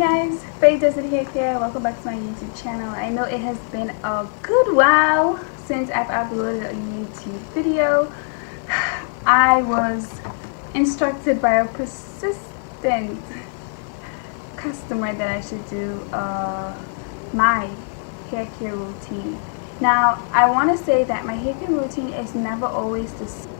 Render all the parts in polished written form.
guys, Faye does it here. Welcome back to my YouTube channel. I know it has been a good while since I've uploaded a YouTube video. I was instructed by a persistent customer that I should do my hair care routine. Now, I want to say that my hair care routine is never always the same.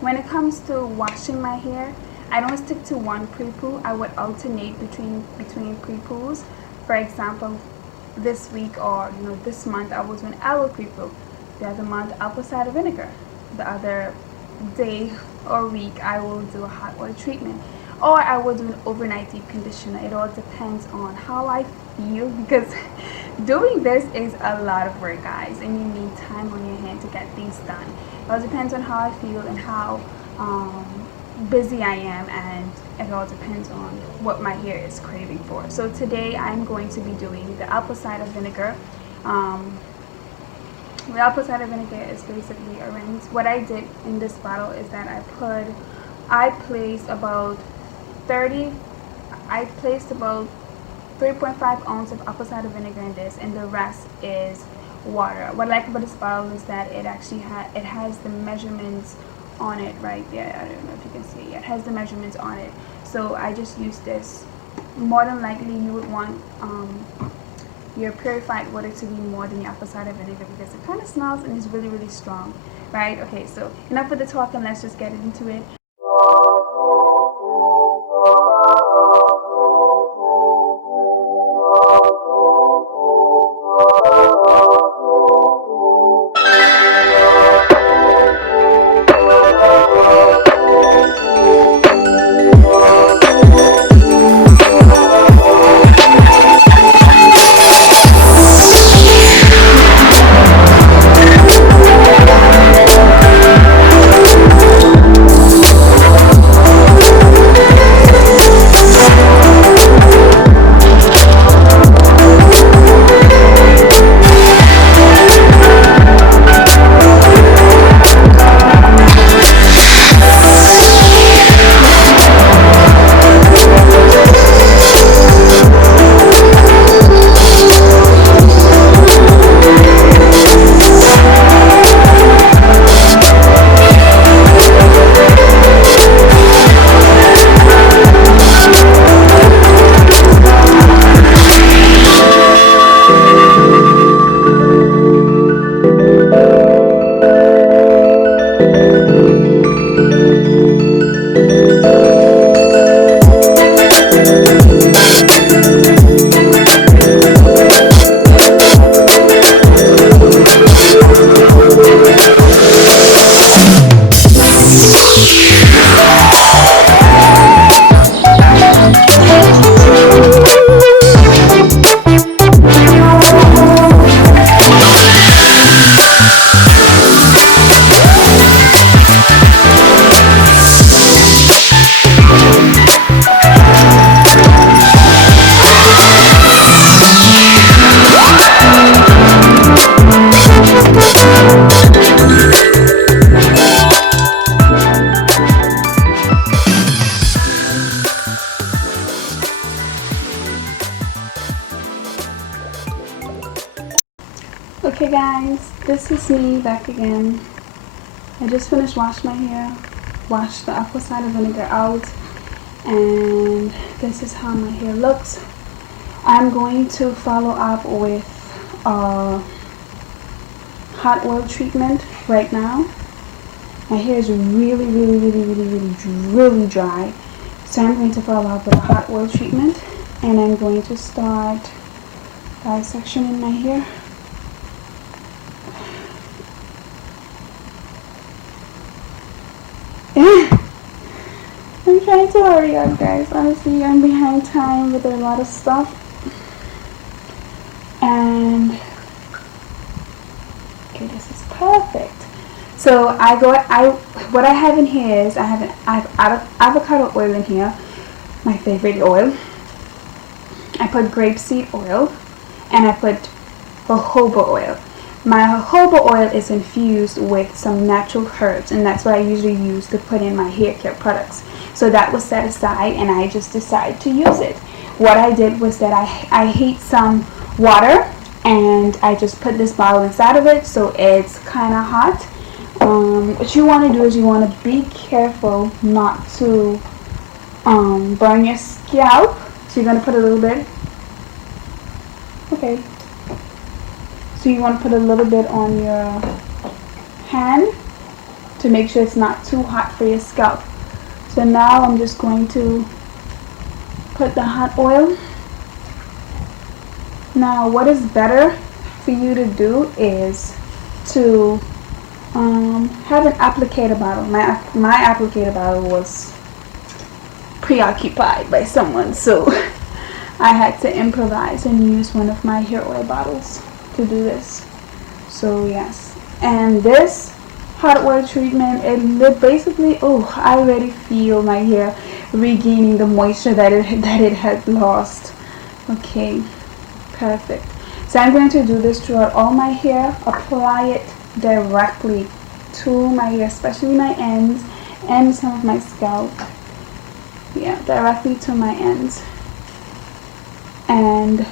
When it comes to washing my hair, I don't stick to one pre-poo. I would alternate between pre-poos. For example, this week or this month I was doing aloe pre-poo. The other month apple cider vinegar. The other day or week I will do a hot oil treatment, or I will do an overnight deep conditioner. It all depends on how I feel, because doing this is a lot of work, guys, and you need time on your hand to get things done. It all depends on how I feel and how busy I am, and it all depends on what my hair is craving for. So today I'm going to be doing the apple cider vinegar. The apple cider vinegar is basically a rinse. What I did in this bottle is that I placed about 3.5 ounces of apple cider vinegar in this, and the rest is water. What I like about this bottle is that it actually has the measurements on it right there. I don't know if you can see it. It has the measurements on it. So I just use this. More than likely you would want your purified water to be more than your apple cider vinegar, because it kind of smells and is really, really strong, right? Okay, so enough of the talking, let's just get into it. Okay guys, this is me back again. I just finished washing my hair, washed the apple cider vinegar out, and this is how my hair looks. I'm going to follow up with a hot oil treatment right now. My hair is really dry, so I'm going to follow up with a hot oil treatment, and I'm going to start dissectioning my hair. I'm trying to hurry up, guys. Honestly, I'm behind time with a lot of stuff. And okay, this is perfect. So what I have in here is I have avocado oil in here, my favorite oil. I put grapeseed oil, and I put jojoba oil. My jojoba oil is infused with some natural herbs, and that's what I usually use to put in my hair care products. So that was set aside, and I just decided to use it. what I did was that I heat some water and I just put this bottle inside of it, so it's kind of hot. What you want to do is you want to be careful not to burn your scalp. So you're going to put a little bit. Okay. So you want to put a little bit on your hand to make sure it's not too hot for your scalp. So now I'm just going to put the hot oil. Now what is better for you to do is to have an applicator bottle. My applicator bottle was preoccupied by someone, so I had to improvise and use one of my hair oil bottles to do this. So yes, and this hot oil treatment, it basically, oh, I already feel my hair regaining the moisture that it had lost. Okay, perfect. So I'm going to do this throughout all my hair, apply it directly to my hair, especially my ends and some of my scalp. Yeah, directly to my ends. And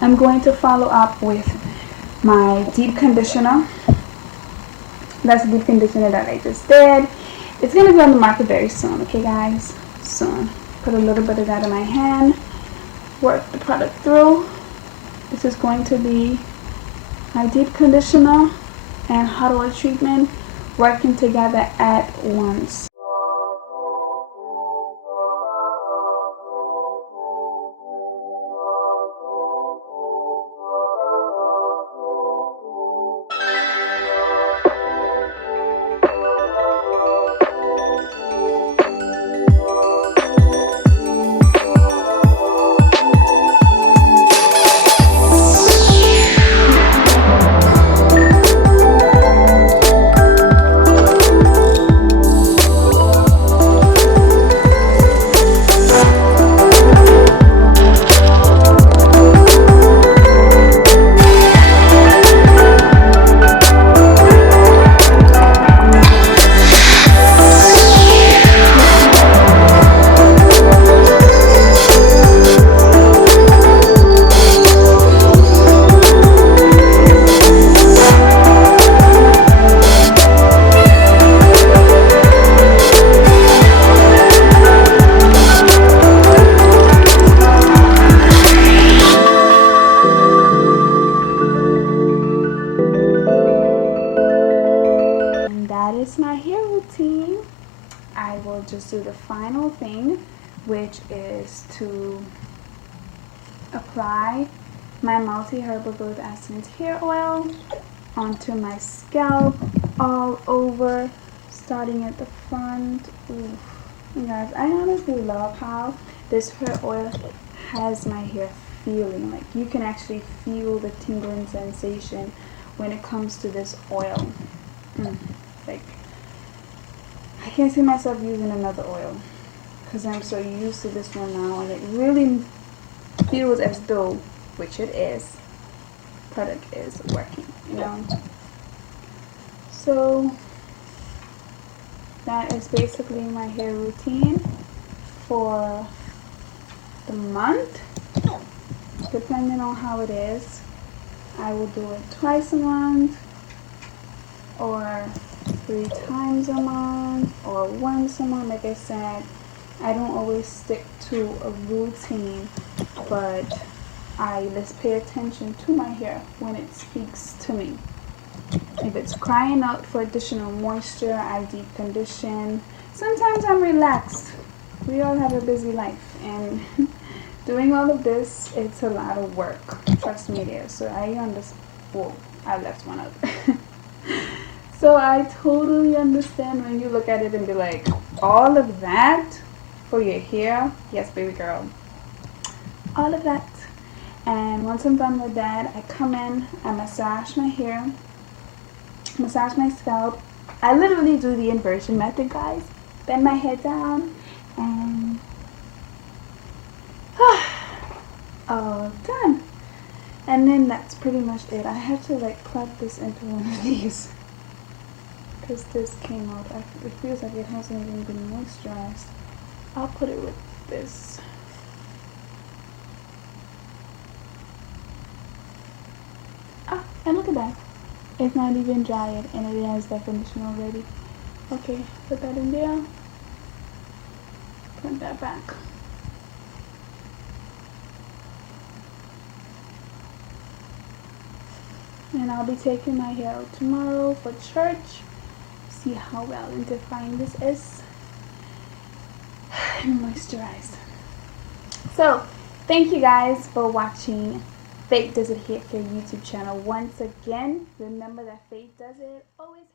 I'm going to follow up with my deep conditioner. That's the deep conditioner that I just did. It's going to be on the market very soon, okay guys? So put a little bit of that in my hand, work the product through. This is going to be my deep conditioner and hot oil treatment working together at once. My hair routine. I will just do the final thing, which is to apply my Multi-herbal growth essence hair oil onto my scalp all over, starting at the front. Ooh. You guys, I honestly love how this hair oil has my hair feeling. Like, you can actually feel the tingling sensation when it comes to this oil. Like, I can't see myself using another oil because I'm so used to this one now, and it really feels as though, which it is, product is working, you know. So that is basically my hair routine for the month. Depending on how it is, I will do it twice a month, or 3 times a month, or once a month. Like I said, I don't always stick to a routine, but I just pay attention to my hair when it speaks to me. If it's crying out for additional moisture, I deep condition. Sometimes I'm relaxed. We all have a busy life, and doing all of this, it's a lot of work. Trust me there. So I understand. Whoa, I left one out. So I totally understand when you look at it and be like, all of that for your hair? Yes, baby girl. All of that. And once I'm done with that, I come in, I massage my hair, massage my scalp. I literally do the inversion method, guys. Bend my head down and all done. And then that's pretty much it. I have to like plug this into one of these because this came out. It feels like it hasn't even been moisturized. I'll put it with this. And look at that. It's not even dried and it has definition already. Okay, put that in there. Put that back. And I'll be taking my hair out tomorrow for church. See how well and defined this is. And moisturized. So, thank you guys for watching Faith Does It Hair Care YouTube channel once again. Remember that Faith does it always